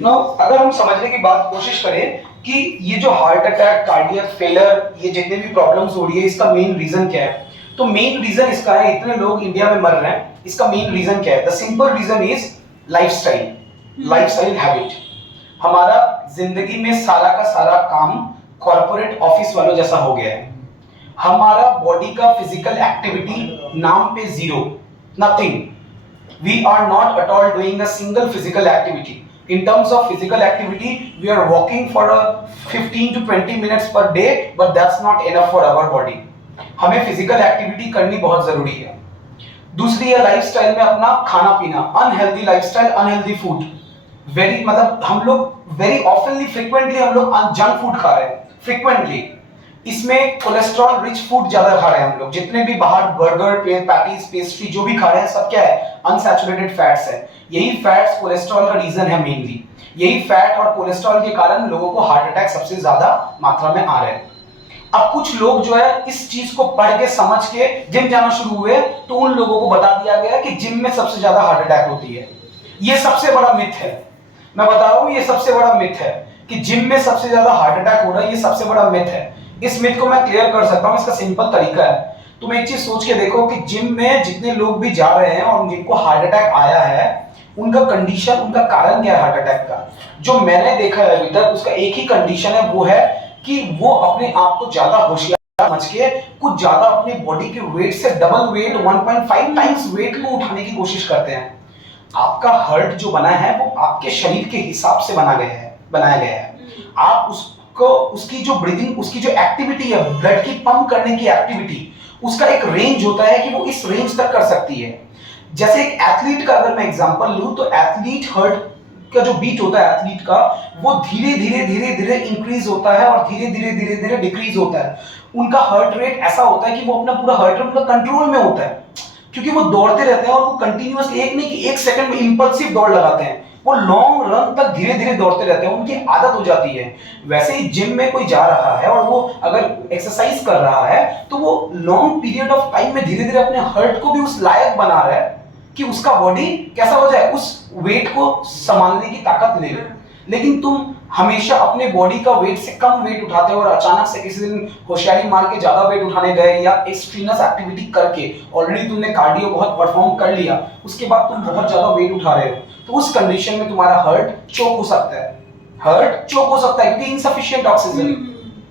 No अगर हम समझने की बात कोशिश करें कि ये जो हार्ट अटैक, कार्डियक फेलियर, ये जितने भी प्रॉब्लम्स हो रही है, इसका मेन रीजन क्या है? तो मेन रीजन इसका है, इतने लोग इंडिया में मर रहे हैं, इसका मेन रीजन क्या है? The simple reason is lifestyle habit. हमारा जिंदगी में सारा का सारा काम कॉर्पोरेट ऑफिस वालों जैसा हो गया है। हमारा बॉडी का फिजिकल एक्टिविटी नाम पे zero, nothing. We are not at all doing a single physical activity. In terms of physical activity, we are walking for a 15 to 20 minutes per day, but that's not enough for our body. हमें physical activity करनी बहुत जरूरी है। दूसरी है lifestyle में अपना खाना पीना, unhealthy lifestyle, unhealthy food. Very मतलब हम लोग वेरी ऑफनली फ्रीक्वेंटली हम लोग जंक फूड खा रहे हैं, फ्रीक्वेंटली। इसमें कोलेस्ट्रॉल रिच फूड ज्यादा खा रहे हैं हम लोग। जितने भी बाहर बर्गर, पैटीज, पेस्ट्री जो भी खा रहे हैं, सब क्या है? अनसैचुरेटेड फैट्स है। यही फैट्स कोलेस्ट्रॉल का रीजन है मेनली। यही फैट और कोलेस्ट्रॉल के कारण लोगों को हार्ट अटैक सबसे ज्यादा मात्रा में आ रहे हैं। अब कुछ लोग जो है इस चीज को पढ़ के समझ के जिम जाना शुरू हुए, तो उन लोगों को बता दिया गया कि जिम में सबसे ज्यादा हार्ट अटैक होती है। ये सबसे बड़ा मिथ है, मैं बता रहा हूं, ये सबसे बड़ा मिथ है कि जिम में सबसे ज्यादा हार्ट अटैक हो रहा है। ये सबसे बड़ा मिथ है। इस मिथ को मैं क्लियर कर सकता हूं, इसका सिंपल तरीका है। तुम एक चीज सोच के देखो कि जिम में जितने लोग भी जा रहे हैं और जिनको हार्ट अटैक आया है, उनका कंडीशन, उनका कारण क्या है हार्ट अटैक का? जो मैंने देखा है अभी तक, उसका एक ही कंडीशन है, वो है कि वो अपने आप को ज्यादा होशियार समझ के कुछ ज्यादा अपनी बॉडी के वेट से डबल वेट, 1.5 टाइम्स वेट को उठाने की कोशिश करते हैं। आपका हार्ट जो बना है वो आपके शरीर के हिसाब से बनाया गया है। आप उसकी जो ब्रीदिंग, उसकी जो एक्टिविटी है, ब्लड की पंप करने की एक्टिविटी, उसका एक रेंज होता है कि वो इस रेंज तक कर सकती है। जैसे एक एथलीट का अगर मैं एग्जांपल लूं, तो एथलीट हार्ट का जो बीट होता है एथलीट का, वो धीरे धीरे इंक्रीज होता है और धीरे धीरे डिक्रीज होता है। उनका हार्ट रेट ऐसा होता है कि वो अपना पूरा हार्ट रेट उनका कंट्रोल में होता है, क्योंकि वो दौड़ते रहते हैं और वो कंटिन्यूअस, एक नहीं कि एक सेकंड में इंपल्सिव दौड़ लगाते हैं, वो लॉन्ग रन तक धीरे धीरे दौड़ते रहते हैं, उनकी आदत हो जाती है। वैसे ही जिम में कोई जा रहा है और वो अगर एक्सरसाइज कर रहा है, तो वो लॉन्ग पीरियड ऑफ टाइम में धीरे धीरे अपने हार्ट को भी उस लायक बना रहा है कि उसका बॉडी कैसा हो जाए, उस वेट को संभालने की ताकत ले ले। लेकिन तुम हमेशा अपने बॉडी का वेट से कम वेट उठाते हो और अचानक से किसी दिन होशियारी मार के ज्यादा वेट उठाने गए या एक्सट्रीनस एक्टिविटी करके ऑलरेडी तुमने कार्डियो बहुत परफॉर्म कर लिया, उसके बाद तुम बहुत ज्यादा वेट उठा रहे हो, तो उस कंडीशन में तुम्हारा हार्ट चोक हो सकता है। क्योंकि इनसफिशिएंट ऑक्सीजन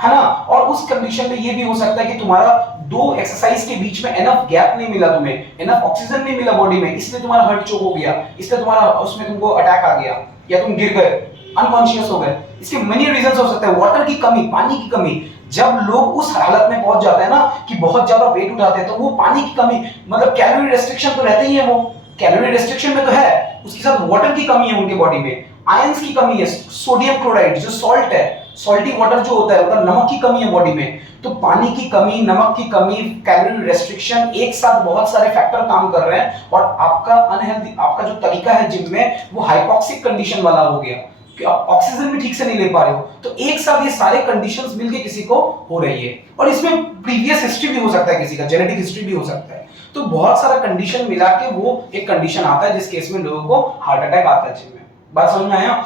है ना। और उस कंडीशन में ये भी हो सकता है कि तुम्हारा दो एक्सरसाइज के बीच में एनफ गैप नहीं मिला, तुम्हें एनफ ऑक्सीजन नहीं मिला बॉडी में, इसलिए तुम्हारा हार्ट चोक हो गया, इसलिए तुम्हारा उसमें तुमको अटैक आ गया या तुम गिर गए, अनकॉन्शियस हो गए। इसके मेनी रीजंस हो सकते हैं। वाटर की कमी, पानी की कमी। जब लोग उस हालत में पहुंच जाते हैं ना कि बहुत ज्यादा वेट उठाते हैं, तो वो पानी की कमी, मतलब कैलोरी रेस्ट्रिक्शन तो रहते ही है, वो कैलोरी रेस्ट्रिक्शन में तो है, उसके साथ वाटर की कमी है उनके बॉडी में, आयंस की कमी है, सोडियम क्लोराइड जो सॉल्ट है, सॉल्टी वाटर जो होता है, मतलब नमक की कमी है बॉडी में। तो पानी की कमी, नमक की कमी, कैलोरी रेस्ट्रिक्शन, एक साथ बहुत सारे फैक्टर काम कर रहे हैं और आपका अनहेल्दी, आपका जो तरीका है जिम में, वो हाइपोक्सिक कंडीशन वाला हो गया कि आप ऑक्सीजन भी ठीक से नहीं ले पा रहे हो। तो एक साथ ये सारे कंडीशंस मिलके किसी को हो रही है, और इसमें प्रीवियस हिस्ट्री भी हो सकता है, किसी का जेनेटिक हिस्ट्री भी हो सकता है। तो बहुत सारा कंडीशन मिला के वो एक कंडीशन आता है जिस केस में लोगों को हार्ट अटैक आता है जिम में। बात समझ में आया?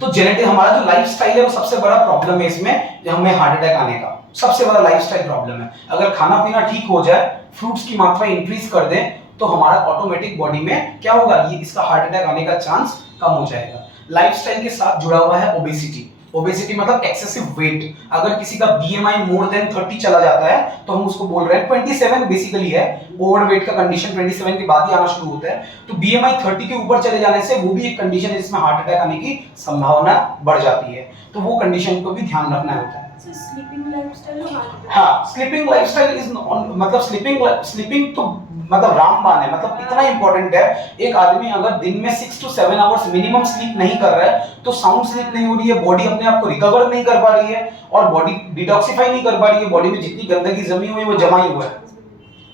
तो जेनेटिक, हमारा जो लाइफस्टाइल है वो सबसे बड़ा प्रॉब्लम है इसमें, जो हमें हार्ट अटैक आने का सबसे बड़ा लाइफस्टाइल प्रॉब्लम है। अगर खाना पीना ठीक हो जाए, फ्रूट्स की मात्रा इंक्रीज कर दें, तो हमारा ऑटोमेटिक बॉडी में क्या होगा, ये इसका हार्ट अटैक आने का चांस कम हो जाएगा। लाइफस्टाइल के साथ जुड़ा हुआ है ओबेसिटी। ओबेसिटी मतलब एक्सेसिव वेट। अगर किसी का बीएमआई मोर देन 30 चला जाता है, तो हम उसको बोल रहे हैं 27 बेसिकली है, ओवरवेट का कंडीशन 27 के बाद ही आना शुरू होता है। तो बीएमआई 30 के ऊपर चले जाने से वो भी एक कंडीशन है जिसमें हार्ट अटैक आने की संभावना बढ़ जाती है। तो वो कंडीशन को भी ध्यान रखना होता है। स्लीपिंग लाइफस्टाइल, हाँ, स्लीपिंग लाइफस्टाइल इज मतलब स्लीपिंग तो मतलब रामबाण है, मतलब इतना इंपॉर्टेंट है। एक आदमी अगर दिन में 6 to 7 आवर्स मिनिमम स्लीप नहीं कर रहा है, तो साउंड स्लीप नहीं हो रही है, बॉडी अपने आप को रिकवर नहीं कर पा रही है और बॉडी डिटॉक्सिफाई नहीं कर पा रही है, बॉडी में जितनी गंदगी जमी हुई है वो जमा ही हुआ है।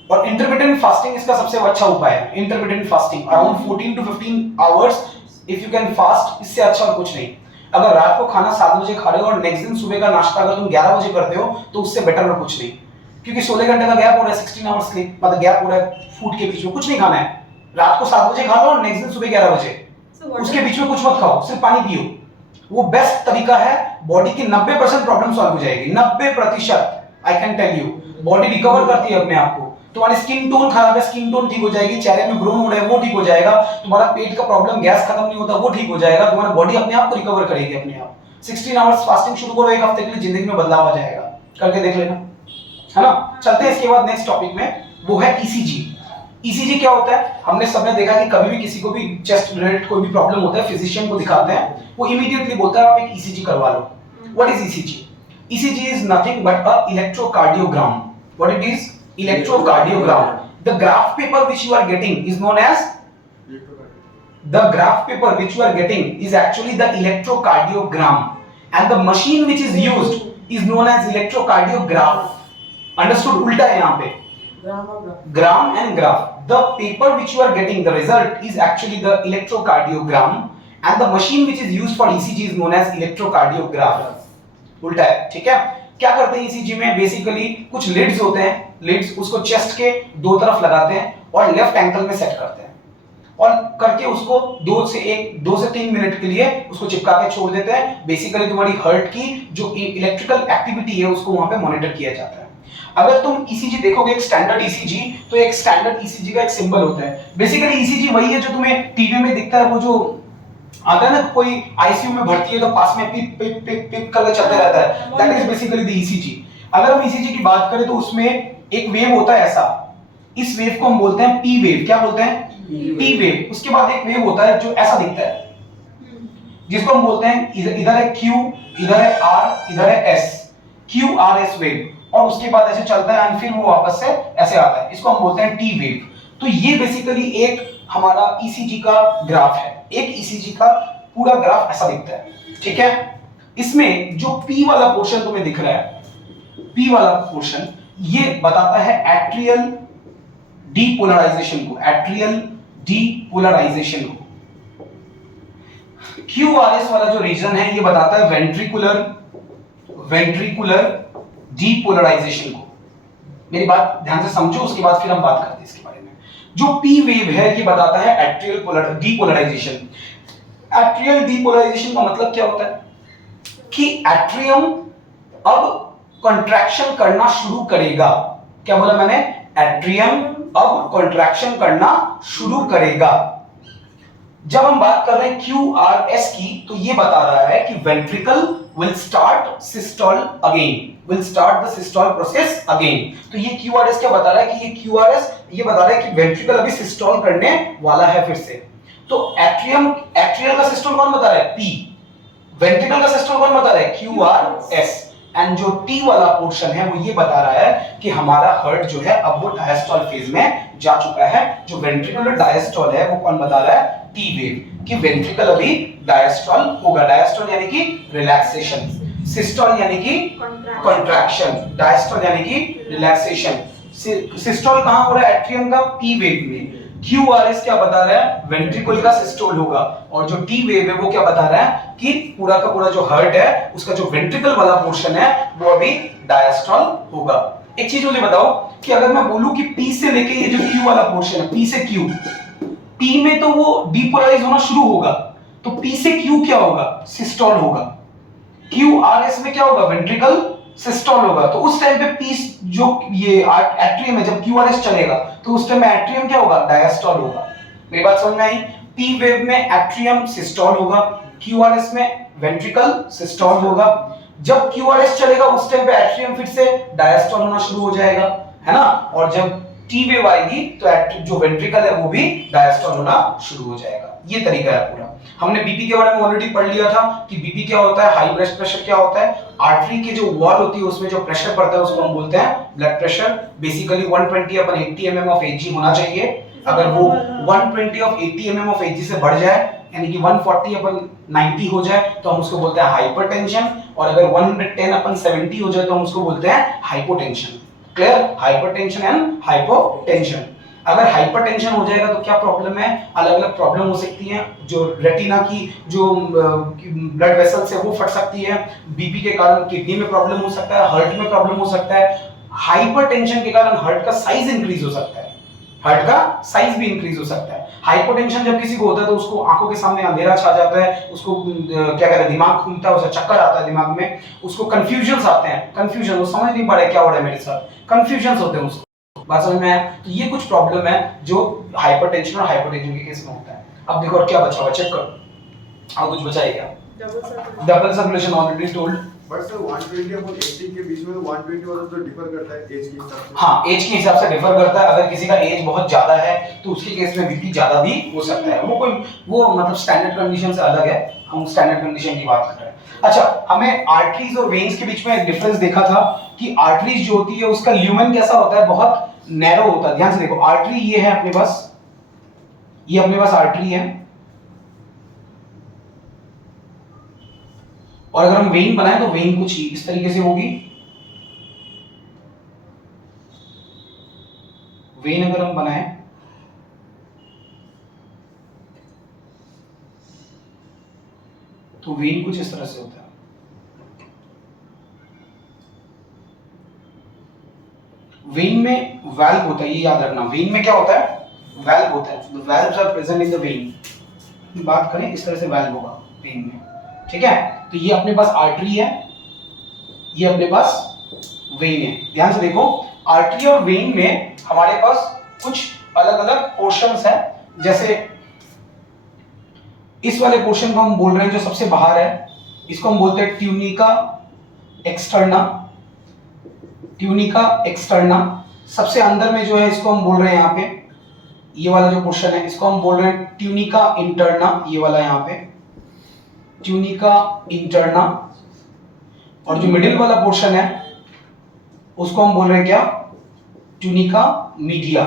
और इंटरमिटेंट फास्टिंग इसका सबसे अच्छा उपाय है। Intermittent fasting around 14 to 15 hours if you can fast, इससे अच्छा और कुछ नहीं। अगर रात को खाना 7 बजे खा रहे हो और नेक्स्ट दिन सुबह का नाश्ता अगर तुम 11 बजे करते हो, तो उससे बेटर और कुछ नहीं, क्योंकि 16 घंटे का गैप हो रहा है, 16 आवर्स स्लीप मतलब गैप हो रहा है फूड के बीच में, कुछ नहीं खाना है। रात को 7 बजे खा लो और नेक्स्ट दिन सुबह 11 बजे। So उसके बीच में कुछ मत खाओ, सिर्फ पानी पियो, वो बेस्ट तरीका है। बॉडी की 90% प्रॉब्लम सॉल्व हो जाएगी, 90%। I can tell you, body recover करती है अपने आप को। तुम्हारी स्किन टोन खराब है, स्किन टोन ठीक हो जाएगी, चेहरे में ब्रोन हो रहा है वो ठीक हो जाएगा, तुम्हारा पेट का प्रॉब्लम, गैस खत्म नहीं होता वो ठीक हो जाएगा, तुम्हारा बॉडी अपने आप को रिकवर करेगी अपने आप। 16 आवर्स फास्टिंग शुरू करो, एक हफ्ते के लिए जिंदगी में बदलाव आ जाएगा, करके देख लेना, है ना। चलते हैं इसके बाद नेक्स्ट टॉपिक में, वो है ईसीजी। ईसीजी क्या होता है? हमने सबने देखा कि कभी भी किसी को भी चेस्ट रिलेटेड कोई भी प्रॉब्लम होता है, फिजिशियन को दिखाते हैं, वो इमीडिएटली बोलता है आप एक ईसीजी करवा लो। What is ECG? ECG is nothing but a electrocardiogram. What it is? Electrocardiogram. The graph paper which you are getting is known as actually the electrocardiogram, and the machine which is used is known as electrocardiograph. Understood? उल्टा है यहाँ पे, gram and graph. The paper which you are getting, the result is actually the electrocardiogram, and the machine which is used for ECG is known as electrocardiograph. उल्टा है, ठीक है। क्या करते हैं ईसीजी में? बेसिकली कुछ लीड्स होते हैं, लीड्स उसको चेस्ट के दो तरफ लगाते हैं और लेफ्ट एंकल में सेट करते हैं, और करके उसको 2 से 3 मिनट के लिए उसको चिपका के छोड़ देते हैं। बेसिकली तुम्हारी हार्ट की जो इलेक्ट्रिकल एक्टिविटी है उसको वहां पे मॉनिटर किया जाता है। अगर तुम ईसीजी देखोगे, एक स्टैंडर्ड ईसीजी, तो एक स्टैंडर्ड ईसीजी का एक सिंबल होता है। बेसिकली ईसीजी वही है जो तुम्हें टीवी में दिखता है, वो जो आता है ना, कोई आईसीयू में भर्ती है तो पास में पिप पिप पिप पिप करके चलता रहता है, that is basically the ECG. अगर हम ईसीजी की बात करें तो उसमें एक वेव होता है ऐसा, इस वेव को हम बोलते हैं पी वेव। क्या बोलते हैं? P wave. उसके बाद एक वेव होता है जो ऐसा दिखता है, जिसको हम बोलते हैं, इधर है क्यू, इधर है आर, इधर है S, Q R S wave, और उसके बाद ऐसे चलता है और फिर वो वापस से ऐसे आता है, इसको हम बोलते हैं टी वेव। तो ये बेसिकली एक हमारा ईसीजी का ग्राफ है, एक ईसीजी का पूरा ग्राफ ऐसा दिखता है, ठीक है। इसमें जो पी वाला पोर्शन तुम्हें दिख रहा है, पी वाला पोर्शन, ये बताता है एट्रियल डीपोलराइजेशन को, एट्रियल डीपोलराइजेशन को। क्यूआरएस वाला जो रीजन है ये बताता है वेंट्रिकुलर डीपोलराइजेशन को। मेरी बात ध्यान से समझो, उसके बाद फिर हम बात करते हैं इसके बारे में। जो पी वेव है ये बताता है एट्रियल डीपोलराइजेशन। एट्रियल डीपोलराइजेशन का मतलब क्या होता है कि एट्रियम अब कंट्रैक्शन करना शुरू करेगा। क्या बोला मैंने? एट्रियम अब कंट्रैक्शन करना शुरू करेगा। जब हम बात कर रहे हैं QRS की, तो ये बता रहा है कि ventricle will start systole again, will start the systole process again। तो ये QRS क्या बता रहा है कि ये QRS ये बता रहा है कि वेंट्रिकल अभी सिस्टोल करने वाला है फिर से। तो एट्रियल का सिस्टोल कौन बता रहा है? P। वेंट्रिकल का सिस्टोल कौन बता रहा है? QRS। एंड जो T वाला पोर्शन है वो ये बता रहा है कि हमारा हार्ट जो है अब वो डायस्टोल फेज में जा चुका है। जो वेंट्रिकुलर डायस्टोल है वो कौन बता रहा है? T वेव, कि वेंट्रिकल अभी डायस्टोल होगा। डायस्टोल यानी कि रिलैक्सेशन, सिस्टोल यानी कि कॉन्ट्रैक्शन, डायस्टोल यानी कि रिलैक्सेशन। सिस्टोल कहां हो रहा है? एट्रियम का P वेव में। QRS क्या बता रहा है? वेंट्रिकल का सिस्टोल होगा। और जो T वेव है वो क्या बता रहा है कि पूरा का पूरा जो हार्ट है उसका जो वेंट्रिकल वाला पोर्शन है वो अभी डायस्टोल होगा। एक चीज मुझे बताओ कि अगर मैं बोलूं कि P से लेके ये जो Q वाला पोर्शन है, P से Q, P में तो वो डीपोलराइज होना शुरू होगा, तो P से Q क्या होगा? सिस्टोल होगा। QRS में क्या होगा? वेंट्रिकल सिस्टोल होगा। तो उस टाइम पे P जो ये एट्रियम है, जब QRS चलेगा तो उस टाइम में एट्रियम क्या होगा? डायस्टोल होगा। मेरी बात समझ में आई? P वेव में एट्रियम सिस्टोल होगा, QRS में वेंट्रिकल सिस्टोल होगा। जब QRS चलेगा उस टाइम पे एट्रियम फिर से डायस्टोल होना शुरू हो जाएगा, है ना। और जब T वेव आएगी तो जो वेंट्रिकल है वो भी डायस्टोल होना शुरू हो जाएगा। ये तरीका है पूरा। हमने बीपी के बारे में ऑलरेडी पढ़ लिया था कि बीपी क्या होता है, हाई ब्लड प्रेशर क्या होता है। आर्टरी की जो वॉल होती है उसमें जो प्रेशर पड़ता है उसको हम बोलते हैं blood pressure. Basically 120/80 mm of Hg होना चाहिए। अगर वो 120/80 mm of Hg से बढ़ जाए, यानी कि 140/90 हो जाए, तो हम उसको बोलते हैं हाइपरटेंशन। और अगर 110/70 हो जाए तो हम उसको बोलते हैं hypotension. Clear? Hypertension and hypotension. अगर हाइपरटेंशन हो जाएगा तो क्या प्रॉब्लम है? अलग अलग प्रॉब्लम हो सकती हैं। जो रेटिना की जो ब्लड वेसल्स है वो फट सकती है। बीपी के कारण किडनी में प्रॉब्लम हो सकता है, हार्ट में प्रॉब्लम हो सकता है। हाइपरटेंशन के कारण हार्ट का साइज इंक्रीज हो सकता हार्ट का साइज भी इंक्रीज हो सकता है। हाइपोटेंशन जब किसी को होता है तो उसको आंखों के सामने अंधेरा छा जाता है, उसको क्या कहते हैं दिमाग घूमता है, उसे चक्कर आता है दिमाग में, उसको कंफ्यूजन्स आते हैं, कंफ्यूजन, वो समझ नहीं पा रहा क्या हो रहा है मेरे साथ, कंफ्यूजन्स होते हैं उसको। बात समझ में आया? तो ये कुछ प्रॉब्लम है जो हाइपरटेंशन और हाइपोटेंशन के केस में होता है। अब देखो और क्या बचा हुआ, चेक करो और कुछ बचा है क्या? Double circulation already told. But sir 120 और 80 के बीच में तो 120 वाला तो डिफर करता है एज के हिसाब से। हाँ, एज के हिसाब से डिफर करता है। अगर किसी का एज बहुत ज्यादा है तो उसके केस में बीपी ज्यादा भी हो सकता है। वो मतलब स्टैंडर्ड कंडीशन से अलग है, हम स्टैंडर्ड कंडीशन की बात कर रहे हैं। अच्छा, हमें आर्टरीज और वेन्स के बीच में एक डिफरेंस देखा था कि आर्टरीज जो होती है उसका ल्यूमेन कैसा होता है, बहुत नैरो होता है। ध्यान से देखो, आर्टरी ये है अपने पास, ये अपने पास आर्टरी है, और अगर हम वेन बनाएं तो वेन कुछ इस तरीके से होगी। वेन अगर हम बनाएं तो वेन कुछ इस तरह से होता है। वेन में वाल्व होता है, ये याद रखना। वेन में क्या होता है? वाल्व होता है। The valves are present in the vein. बात करें इस तरह से वाल्व होगा वेन में, ठीक है? तो ये अपने पास आर्टरी है, ये अपने पास वेन है। ध्यान से देखो, आर्टरी और वेन में हमारे पास कुछ अलग अलग पोर्शंस हैं। जैसे इस वाले पोर्शन को हम बोल रहे हैं जो सबसे बाहर है, इसको हम बोलते हैं ट्यूनिका एक्सटर्ना। Tunica externa. सबसे अंदर में जो है इसको हम बोल रहे हैं यहाँ पे, ये वाला जो पोर्शन है इसको हम बोल रहे हैं ट्यूनिका इंटरना। ये वाला यहाँ पे ट्यूनिका इंटरना। और जो मिडिल वाला पोर्शन है उसको हम बोल रहे हैं क्या? Tunica media.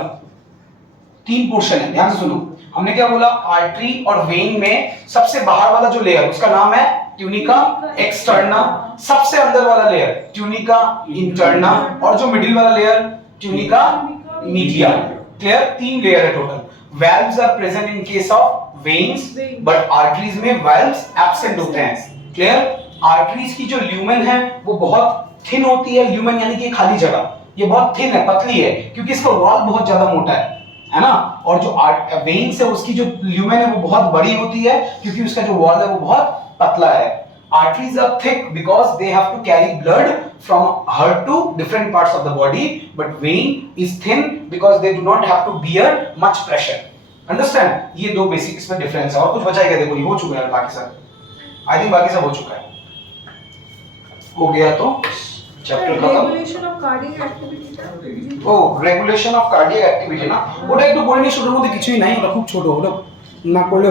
तीन पोर्शन है, ध्यान से सुनो। हमने क्या बोला? आर्टरी और वेन में सबसे बाहर वाला जो लेयर उसका नाम है ट्यूनिका एक्सटर्ना, सबसे अंदर वाला लेयर ट्यूनिका इंटरना, और जो मिडिल वाला लेयर ट्यूनिका मीडिया। क्लियर? तीन लेयर है total. valves are present in case of veins but arteries में valves absent होते हैं। क्लियर? आर्टरीज की जो ल्यूमेन है वो बहुत थिन होती है। ल्यूमेन यानी कि खाली जगह, ये बहुत थिन है, पतली है, क्योंकि इसका वॉल बहुत ज्यादा मोटा है ना। और जो वेन्स है उसकी जो ल्यूमेन है वो बहुत बड़ी होती है, क्योंकि उसका जो वॉल है वो बहुत पतला है। Arteries are thick because they have to carry blood from heart to different parts of the body, but vein is thin because they do not have to bear much pressure. Understand? ये दो basic इसमें difference है। और कुछ बचा है क्या? देखो ये हो चुका है, बाकी सब आई थिंक बाकी सब हो चुका है। हो गया तो चैप्टर खत्म। Regulation of cardiac activity. ও রেগুলেশন অফ কার্ডিয়াক অ্যাক্টিভিটি না, ওটা একটু পড়ে নিয়ে শুরুর মধ্যে কিছুই নাই, ওটা খুব ছোট, ওটা না করলে